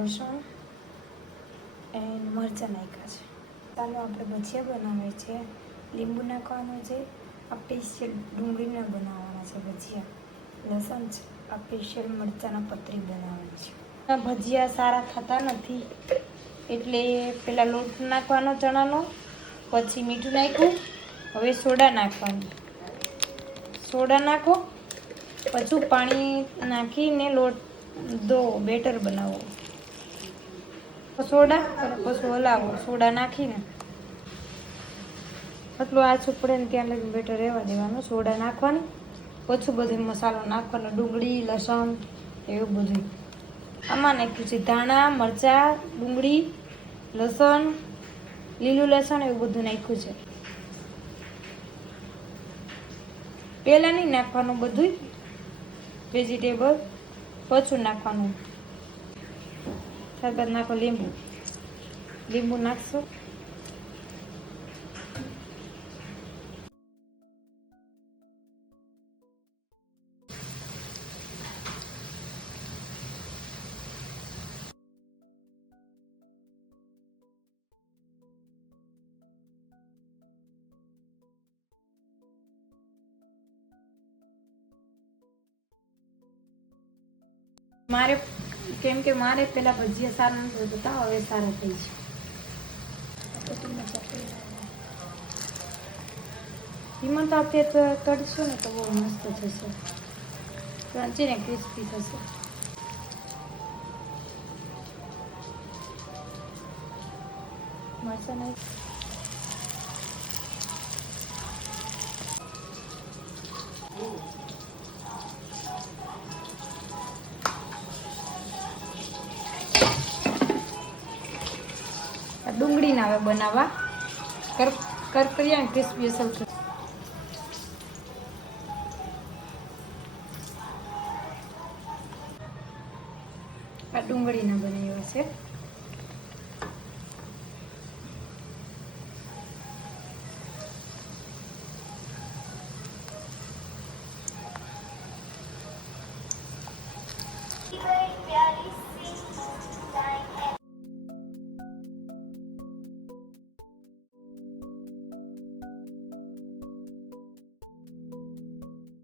લસણ એન્ડ મરચાં નાખ્યા છે. ચાલો આપણે ભજીયા બનાવે છે. લીંબુ નાખવાનું છે. આ સ્પેશિયલ ડુંગળીના બનાવવાના છે ભજીયા. લસણ છે. આ સ્પેશિયલ મરચાંના પતરી બનાવવાની છે. ભજીયા સારા થતા નથી એટલે પહેલાં લોટ નાખવાનો ચણાનો, પછી મીઠું નાખ્યું, હવે સોડા નાખવાનું. સોડા નાખો, પછી પાણી નાખીને લોટ બેટર બનાવો. સોડા પછી હલાવો. સોડા નાખીને એટલું આછું પડે ને ત્યાં લગી બેટર રહેવા દેવાનું. સોડા નાખવાની, પછી બધું મસાલો નાખવાનો, ડુંગળી, લસણ એવું બધું. આમાં નાખ્યું છે ધાણા, મરચાં, ડુંગળી, લસણ, લીલું લસણ એવું બધું નાખ્યું છે. પહેલાં નહીં નાખવાનું બધું વેજીટેબલ, પછી નાખવાનું. ત્યારબાદ નાખો લીંબુ નાખશો. મારે કેમ કે મારે પેલા ભજીયા સારા નથી થતા, હવે સારા થઈ છે. ધીમા તાપે તળશો ને તો બહુ મસ્ત થશે, ક્રન્ચી ને ક્રિસ્પી થશે. મરચાં નાખ. ડુંગળીના હવે બનાવવા કરકરિયા ક્રિસ્પી અસર થશે. આ ડુંગળીના બનાવ્યા છે.